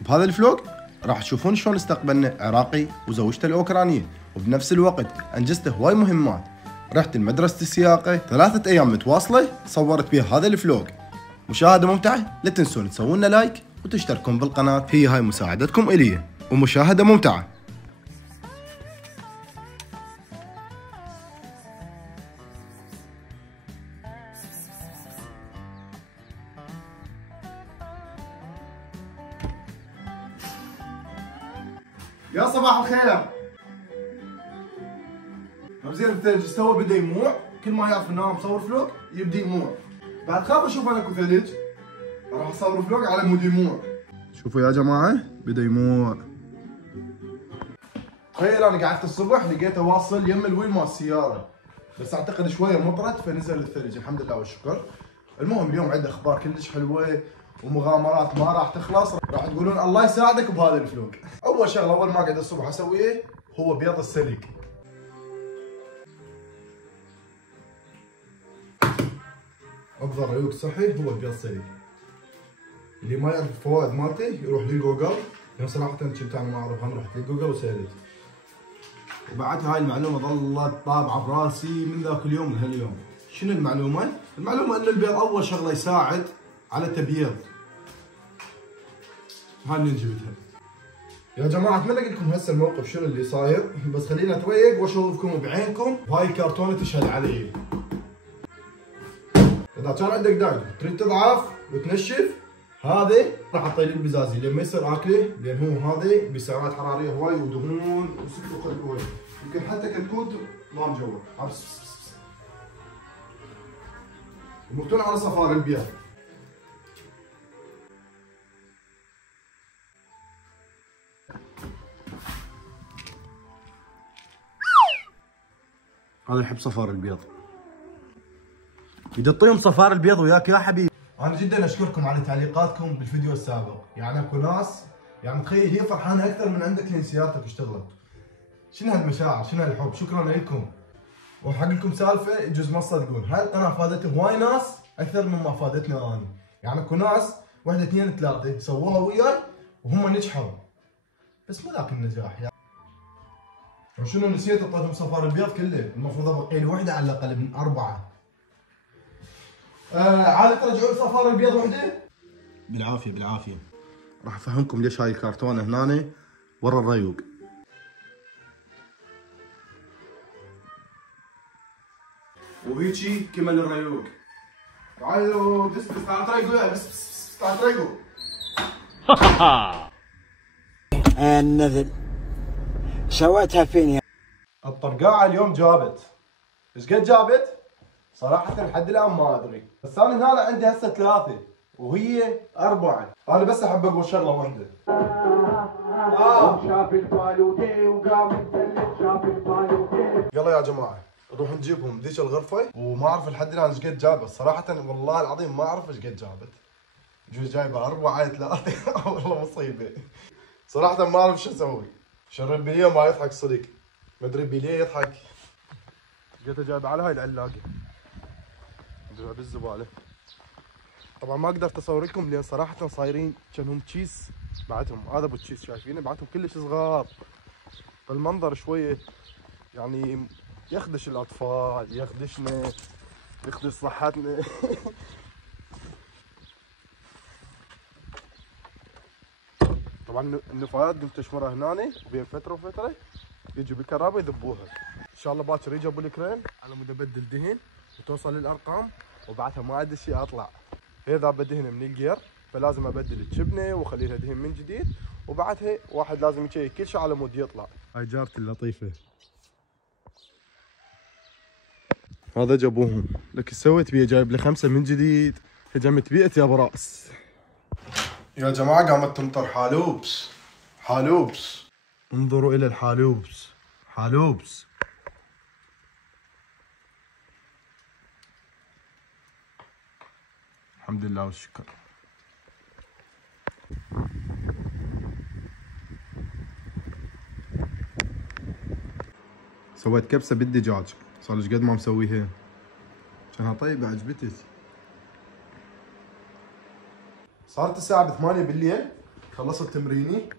بهذا الفلوق راح تشوفون شلون استقبلنا عراقي وزوجته الاوكرانيه، وبنفس الوقت انجزته هواي مهمات. رحت لمدرسه السياقه 3 ايام متواصله صورت بيها هذا الفلوق. مشاهده ممتعه، لا تنسون تسوون لنا لايك وتشتركون بالقناه، هي هاي مساعدتكم الي، ومشاهده ممتعه. يا صباح الخير. زين الثلج استوى بدا يموع، كل ما يعرف انه مصور فلوق يبدا يموع. بعد خاف اشوف انا اكو ثلج، راح اصور فلوق على مود يموع. شوفوا يا جماعه بدا يموع. تخيل انا قعدت الصبح لقيته واصل يم الويل مال السياره، بس اعتقد شويه مطرت فنزل الثلج، الحمد لله والشكر. المهم اليوم عندنا اخبار كلش حلوه ومغامرات ما راح تخلص، راح تقولون الله يساعدك بهذا الفلوق. اول شغله اول ما اقعد الصبح اسويه هو بيض السلق. افضل ريوق صحي هو البيض السلق. اللي ما يعرف الفوائد مالته يروح لجوجل، لان صراحه كنت انا ما اعرف، انا رحت لجوجل وسالت. وبعدها هاي المعلومه ظلت طابعه براسي من ذاك اليوم لهاليوم. شنو المعلومه؟ المعلومه ان البيض اول شغله يساعد على تبييض. هاي اللي جبتها. يا جماعه اتمنى اقول لكم هسه الموقف شنو اللي صاير، بس خلينا اتويق واشوفكم بعينكم، وهاي كرتونه تشهد علي. اذا كان عندك دايت تريد تضعف وتنشف، هذا راح اعطيه البزازي لما يصير اكله، لان هو هذا بسعرات حراريه هواي ودهون وسكر هواي، يمكن حتى كتكوت ما مجوع. ومكتوب على صفار البيض. هذا يحب صفار البيض، يدطيهم صفار البيض وياك يا حبيبي. انا جدا اشكركم على تعليقاتكم بالفيديو السابق، يعني اكو ناس يعني تخيل هي فرحانه اكثر من عندك لان سيارتك اشتغلت. شنو هالمشاعر، شنو هالحب، شكرا لكم. وحق لكم سالفه يجوز ما تصدقون، هاي القناه فادت هواي ناس اكثر مما فادتنا انا. يعني اكو ناس واحده اثنين ثلاثه سووها وياي وهم نجحوا، بس مو ذاك النجاح يعني. وشنو نسيت اعطيتهم صفار البيض كله، المفروض ابقي لي وحده على الاقل من 4. عادي ترجعون صفار البيض وحده؟ بالعافيه بالعافيه. راح افهمكم ليش هاي الكرتونه هنا ورا الريوق. وهيجي كمل الريوق. تعالوا بس تعال تريقوا، بس تعال تريقوا. النذل سويتها فين؟ الطرقاعه اليوم جابت. ايش قد جابت؟ صراحة لحد الآن ما أدري، بس أنا هنا عندي هسه 3 وهي 4. أنا بس أحب أقول شغلة واحدة. شاف الفالوتي وقام الثلج شاف الفالوتي. يلا يا جماعة نروح نجيبهم ذيك الغرفة، وما أعرف لحد الآن إيش قد جابت، صراحة والله العظيم ما أعرف إيش قد جابت. جوز جايبة 4 3 والله مصيبة. صراحة ما أعرف شو أسوي. شر البلية ما يضحك صدق. ما أدري بلية يضحك. لقيته جايب على هاي العلاقة. بالزباله. طبعا ما قدرت اصور لكم لان صراحه صايرين كانهم تشيس بعدهم، هذا ابو تشيس شايفينه بعدهم كلش صغار، فالمنظر شويه يعني يخدش الاطفال، يخدشنا، يخدش صحتنا. طبعا النفايات قمت اشمرها هنا بين فتره وفتره يجوا بالكرابه يذبوها. ان شاء الله باكر يجي ابو الكريم على مود ابدل دهن وتوصل للارقام، وبعدها ما عاد شيء اطلع. اذا بدهن من الجير فلازم ابدل الشبنه واخلي لها دهن من جديد، وبعدها واحد لازم يشيك كل شيء على مود يطلع. هاي جارتي اللطيفه، هذا جابوهم لك سويت بيه، جايب لي 5 من جديد، هجمت بيئتي يا ابو راس. يا جماعه قامت تمطر حالوبس حالوبس، انظروا الى الحالوبس حالوبس. الحمد لله والشكر. سويت كبسه بالدجاج، صار لي قد ما مسويها، كانها طيبه عجبتك. صارت الساعه ب 8 بالليل خلصت تمريني،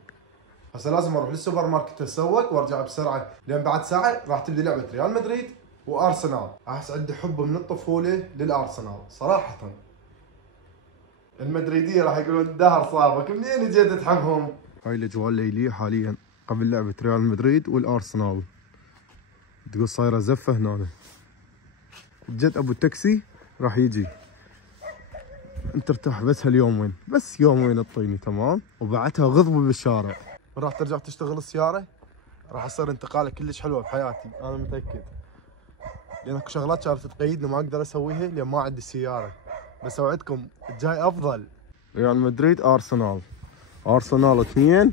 هسه لازم اروح للسوبر ماركت اتسوق وارجع بسرعه، لان بعد ساعه راح تبدي لعبه ريال مدريد وارسنال. احس عندي حب من الطفوله للارسنال صراحه. المدريديه راح يقولون الدهر صابك، منين جيت تحبهم؟ هاي الاجواء الليليه حاليا قبل لعبه ريال مدريد والارسنال. تقول صايره زفه هنا. جت ابو التاكسي راح يجي. انت ارتاح بس هاليومين، بس يومين اعطيني تمام، وبعدها غضبي بالشارع. راح ترجع تشتغل السياره، راح تصير انتقاله كلش حلوه بحياتي، انا متاكد. لان اكو شغلات كانت تقيدني ما اقدر اسويها لان ما عندي سياره، بس اوعدكم الجاي افضل. ريال مدريد ارسنال، ارسنال 2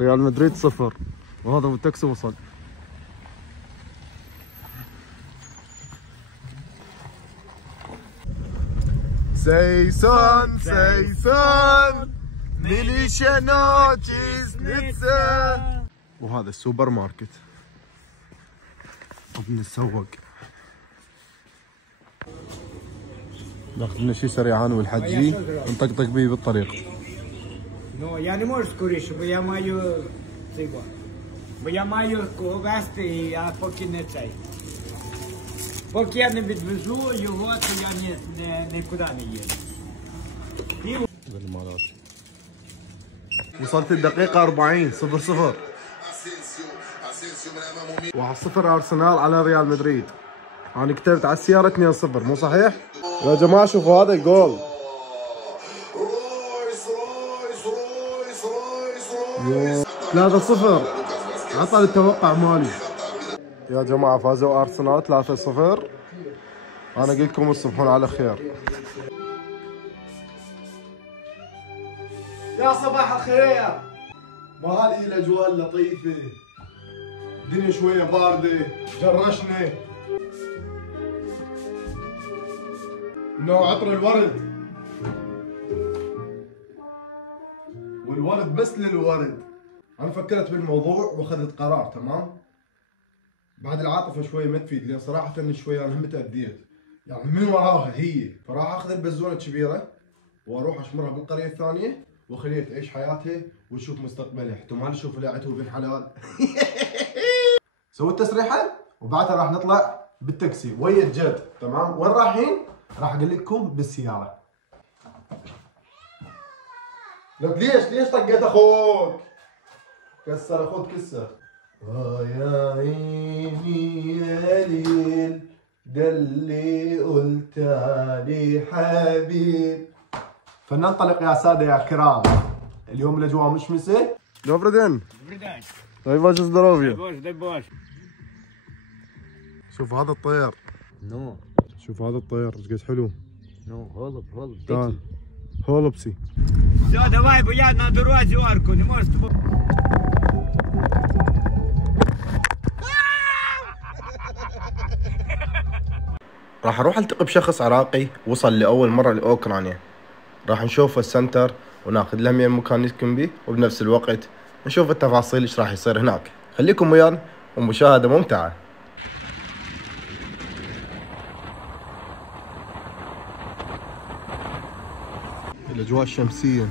ريال مدريد 0، وهذا ابو التاكسي وصل. سيسون سيسون ميليشيا نوتشيز نتسا. وهذا السوبر ماركت وبنتسوق. ناخذ لنا شي سريعان والحجي نطقطق بيه بالطريق. No, ja не можу скоріше, бо я маю цього. Бо я маю вести, і я поки не цей. Поки я не відвезу його, то я нікуди не їду. وصلت الدقيقة 40 0-0. 1-0 ارسنال على ريال مدريد. انا كتبت على السيارة 2-0 مو صحيح؟ يا جماعة شوفوا هذا الجول. 3-0 عطل التوقع مالي. يا جماعة فازوا ارسنال 3-0. انا قلت لكم تصبحون على خير. يا صباح الخير. ما هذه الاجواء اللطيفة، الدنيا شوية باردة، جرشنا نوع عطر الورد، والورد بس للورد. انا فكرت بالموضوع واخذت قرار تمام. بعد العاطفة شوية ما تفيد، لان صراحة شوية انا هم تأذيت يعني من وراها هي، فراح اخذ البزونة كبيرة واروح اشمرها بالقرية الثانية واخليها تعيش حياتها وتشوف مستقبلها. احتمال اشوف لها عتوه بن حلال. سويت تسريحة وبعدها راح نطلع بالتاكسي ويا الجد تمام. وين رايحين؟ راح اقول لكم بالسيارة. لك ليش طقيت اخوك؟ كسر اخوك كسر. يا عيني يا ليل ده اللي قلت عليه حبيب. فننطلق يا ساده يا كرام. اليوم الاجواء مشمسه. Добрий день. Добрий день. дай ваше здоров'я. Дай Боже. شوف هذا الطير. Ну. شوف هذا الطير ايش قد حلو. Ну, голуб. تعال. голубці. Все, давай, бо я на дорозі орку, не можу з тобою. راح اروح التقي بشخص عراقي وصل لاول مره لاوكرانيا. راح نشوف السنتر وناخذ له من مكان يسكن به، وبنفس الوقت نشوف التفاصيل ايش راح يصير هناك. خليكم ويانا ومشاهده ممتعه. الاجواء الشمسيه.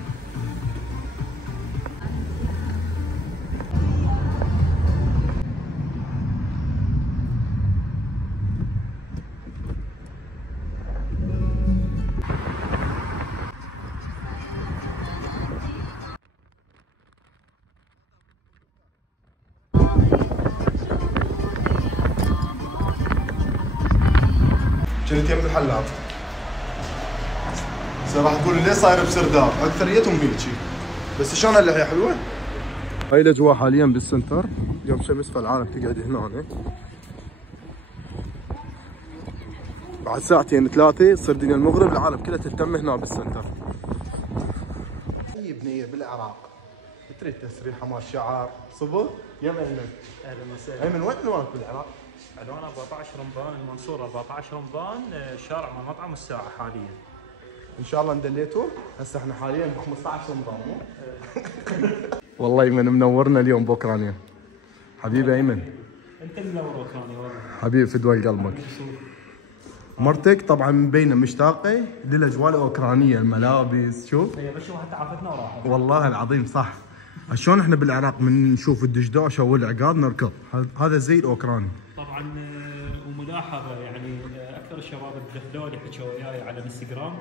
كنت يم الحلاق. هسه راح تقولوا ليه صاير بسرداب؟ اكثريتهم هيجي، بس شلون اللحيه حلوه؟ هاي الاجواء حاليا بالسنتر، اليوم شمس فالعالم تقعد هنا. بعد ساعتين 3 يصير دنيا المغرب، العالم كلها تلتم هنا بالسنتر. هي بنيه بالعراق تريد تسريحه مال شعر صبر. يا ايمن. اهلا وسهلا. ايمن وين عنوانك بالعراق؟ عنوان 14 رمضان المنصورة 14 رمضان، شارع مع مطعم الساعة حاليا. ان شاء الله اندليتوا. هسه احنا حاليا ب 15 رمضان مو؟ والله ايمن منورنا اليوم باوكرانيا. حبيبي ايمن. انت اللي منور اوكرانيا والله. حبيبي فدوى قلبك. مرتك طبعا مبينه مشتاقه للاجواء الاوكرانيه، الملابس شوف. هي بس واحد عافتنا وراحت. والله العظيم صح. شلون احنا بالعراق من نشوف الدشداشه والعقاد نركض، هذا زي الاوكراني. طبعا وملاحظه يعني اكثر الشباب الدخلوا لي حكوا وياي على الانستغرام،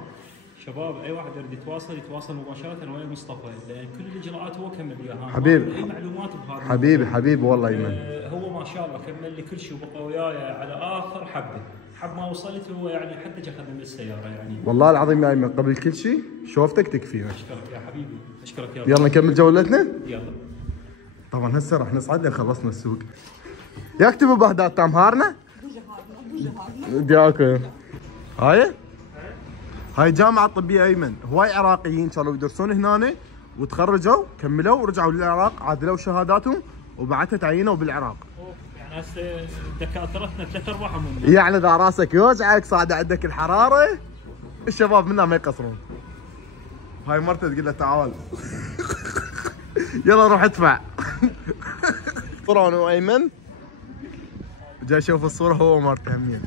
شباب اي واحد يريد يتواصل مباشره ويا مصطفى، لان كل الاجراءات هو كمل اياها. حبيبي اي معلومات بهذا حبيبي والله ايمن. هو ما شاء الله كمل لي كل شيء وبقى وياي على اخر حبه، حب ما وصلت هو يعني حتى جا خدم بالسياره يعني. والله العظيم يا ايمن قبل كل شيء شوفتك تكفينا. اشكرك يا حبيبي، اشكرك يا يلا نكمل جولتنا. يلا. طبعا هسه راح نصعد لين خلصنا السوق. يكتبوا بهدات تام هارنا. دياكو. هاي جامعة طبية ايمن، هواي عراقيين كانوا يدرسون هنا وتخرجوا كملوا ورجعوا للعراق عادلوا شهاداتهم وبعدها تعينوا بالعراق. يعني هسه دكاترتنا 3/4 منهم. يعني اذا راسك يوجعك صاعد عندك الحرارة الشباب منا ما يقصرون. هاي مرته تقول له تعال. يلا روح ادفع. صورة انا وايمن. جاي اشوف الصورة هو ومرته همين.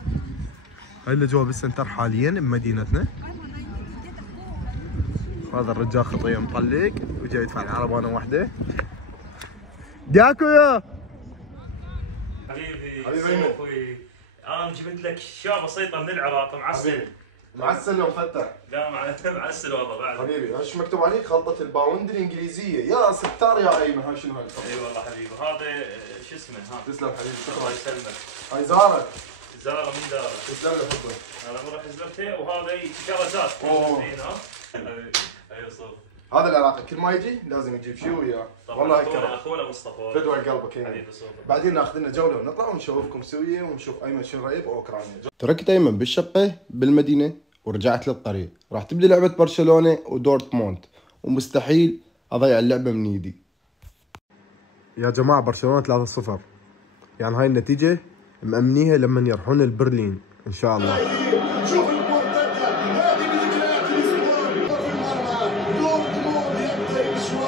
هاي اللي جوا بالسنتر حاليا بمدينتنا. هذا الرجال خطيه مطلق وجاي يدفع العربانه واحده. دياكو يا حبيبي صوفي، انا جبت لك اشياء بسيطه من العراق معسل. معسل ومفتح. لا معسل والله بعد. حبيبي ايش مكتوب عليه؟ خلطه الباوند الانجليزيه. يا ستار يا ايمن. هاي شنو هاي؟ اي والله حبيبي هذا شو اسمه ها. تسلم حبيبي شكرا. الله يسلمك. هاي زاره. زاره من داره. تسلم لي حبك. انا بروح زرته وهذا كرزات. ايوه صوف. هذا العراقي كل ما يجي لازم يجيب شيء وياه. والله الكرم. اخونا مصطفى. فدوى قلبك ايمن. حبيبي صوف. بعدين ناخذ لنا جوله ونطلع ونشوفكم سويه ونشوف ايمن شنو رايه باوكرانيا. تركت ايمن بالشقه بالمدينه ورجعت للطريق. راح تبدي لعبه برشلونه ودورتموند ومستحيل اضيع اللعبه من ايدي. يا جماعه برشلونه 3-0 يعني هاي النتيجه مأمنيها لما يروحون البرلين ان شاء الله.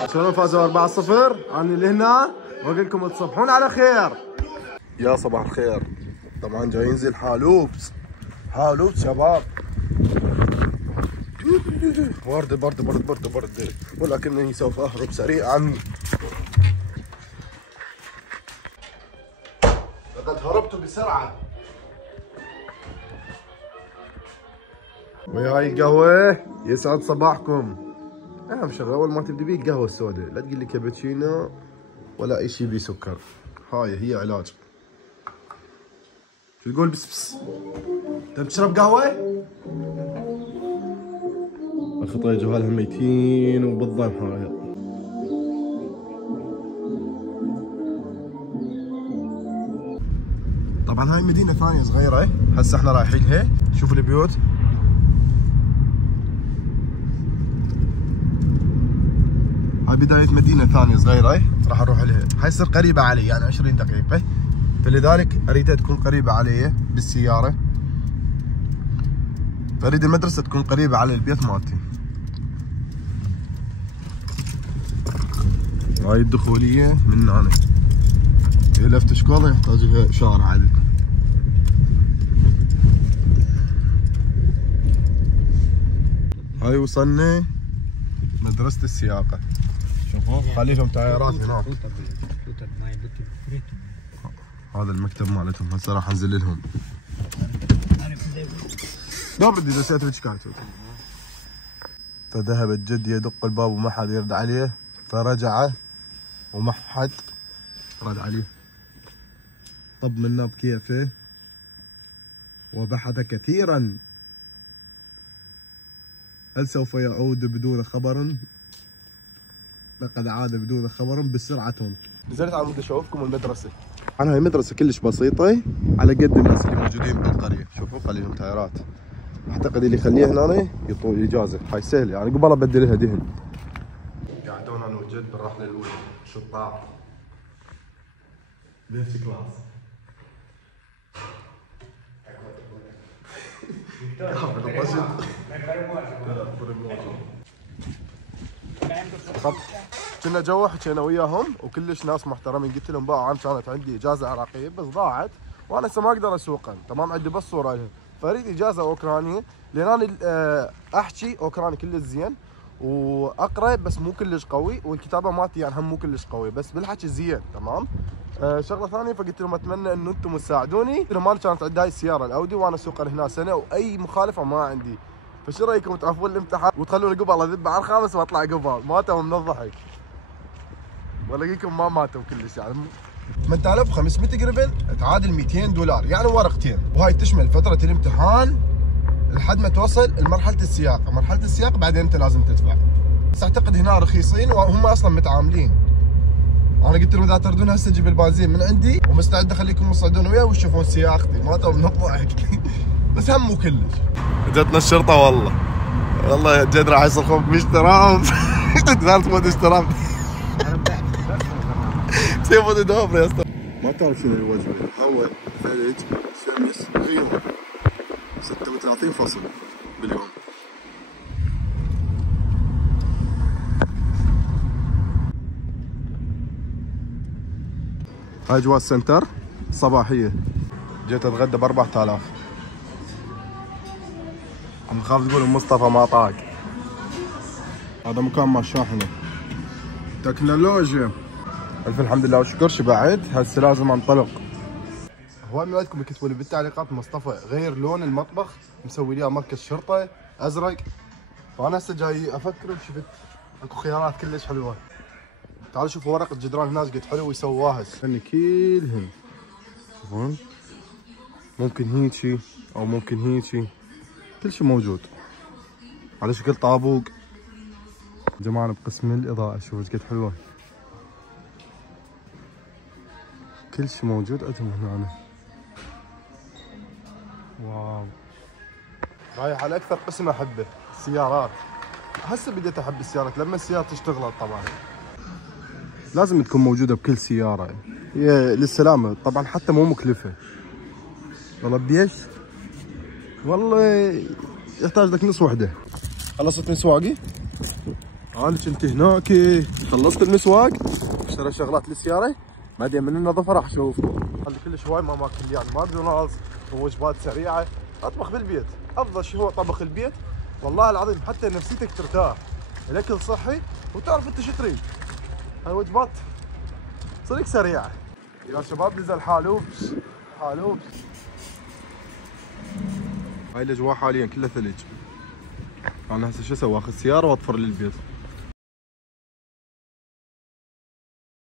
برشلونه فازوا 4-0. انا اللي هنا واقول لكم تصبحون على خير. يا صباح الخير. طبعا جاي ينزل حالوبس شباب. برد ولكنني سوف اهرب سريعا. لقد هربت بسرعه. وهاي القهوه يسعد صباحكم. اهم شغله اول ما تبدي بيه القهوه السوداء، لا تقول لي كابتشينو ولا اي شيء بيه سكر. هاي هي علاج. شو تقول بس انت بتشرب قهوه؟ الخطايا جوالها ميتين وبالضيم هاي. طبعا هاي مدينه ثانيه صغيره هسه احنا رايحينها. شوفوا البيوت. هاي بداية مدينة ثانية صغيرة راح اروح لها. هاي تصير قريبة علي يعني 20 دقيقة، فلذلك اريدها تكون قريبة علي بالسيارة. فاريد المدرسة تكون قريبة على البيت مالتي. هاي الدخولية من هنا. إذا لفت شكولة يحتاج لها شارع عدل. هاي وصلنا مدرسة السياقة. شوفوا خلي لهم تايرات هناك. هذا المكتب مالتهم هسه راح انزل لهم. ما بدي اذا سالت كارت. فذهب الجد يدق الباب وما حد يرد عليه، فرجع وما حد رد عليه. طب منا بكيفه وبحث كثيرا. هل سوف يعود بدون خبر؟ لقد عاد بدون خبر بسرعة. نزلت على مود اشوفكم المدرسة. انا هاي مدرسة كلش بسيطة على قد الناس اللي موجودين بالقرية. شوفوا خليهم تايرات. اعتقد اللي يخليها هنا يطول اجازة. هاي سهلة يعني قبل ابدلها دهن. قاعدون انا والجد بالرحلة الاولى شطاع. بنفس كلاس. كنا جوا حكينا وياهم وكلش ناس محترمين. قلت لهم باعوا كانت عندي اجازه عراقيه بس ضاعت وانا هسه ما اقدر اسوقها. تمام عندي بس صوره لها فاريد اجازه اوكرانيه لان انا احكي اوكراني كلش زين واقرا بس مو كلش قوي، والكتابه مالتي يعني هم مو كلش قوي بس بالحكي زين تمام. شغله ثانيه فقلت لهم اتمنى انه انتم تساعدوني. قلت لهم انا كانت عندي هاي السياره الاودي وانا اسوقها هنا سنه واي مخالفه ما عندي، فشو رايكم تعرفون الامتحان وتخلوني قبل اذب على الخامس واطلع قبل؟ ماتوا من الضحك والاقيكم ما ماتوا كلش يعني. 8500 قربل تعادل $200 يعني ورقتين، وهاي تشمل فتره الامتحان لحد ما توصل لمرحله السياق. مرحله السياق بعدين انت لازم تدفع، بس اعتقد هنا رخيصين وهم اصلا متعاملين. انا قلت لهم اذا تردون هسه اجيب البنزين من عندي ومستعد اخليكم تصعدون وياي وتشوفون سياقتي. ماتوا من الضحك بس هم مو كلش. جتنا الشرطه والله جد راح يصرخون باشتراف. صارت مود اشتراف. سيبوا تدور يا اسطى. ما تعرف شنو الوجبه؟ هواء، ثلج، شمس، غيره. 36 فصل باليوم. هاي اجواء السنتر صباحيه. جيت اتغدى ب 4000. عم خاف تقول مصطفى ما طاق. هذا مكان مال الشاحنه. تكنولوجيا. الف الحمد لله والشكر شبعت، هسه لازم انطلق. هواي من عندكم يكتبوا لي بالتعليقات مصطفى غير لون المطبخ، مسوي لي مركز شرطه ازرق. فانا هسه جاي افكر وشفت اكو خيارات كلش حلوه. تعالوا شوفوا ورقه جدران هناك قد حلو ويسواها هسه كلهن. شوفون ممكن هيجي او ممكن هيجي، كل شيء موجود على شكل طابوق. جماعه بقسم الاضاءه شوفوا ايش قد حلوه، كل شيء موجود عندهم هنا. واو رايح على اكثر قسم احبه السيارات. هسه بديت احب السيارات لما السيارة تشتغل. طبعا لازم تكون موجوده بكل سياره، هي للسلامه طبعا حتى مو مكلفه. والله بديش والله يحتاج لك نص وحده. خلصت مسواقي؟ انا كنت هناك خلصت المسواق اشتري شغلات للسياره، بعدين من النظافه راح اشوفكم. خلي كل شوي ما ماكل يعني ماكدونالدز ووجبات سريعه، اطبخ بالبيت. افضل شيء هو طبخ البيت والله العظيم، حتى نفسيتك ترتاح. الاكل صحي وتعرف انت شو تريد. هاي وجبات صدق سريعه. يا شباب نزل حالوبس. هاي الاجواء حاليا كلها ثلج. انا هسه شو اسوي؟ اخذ سياره واطفر للبيت.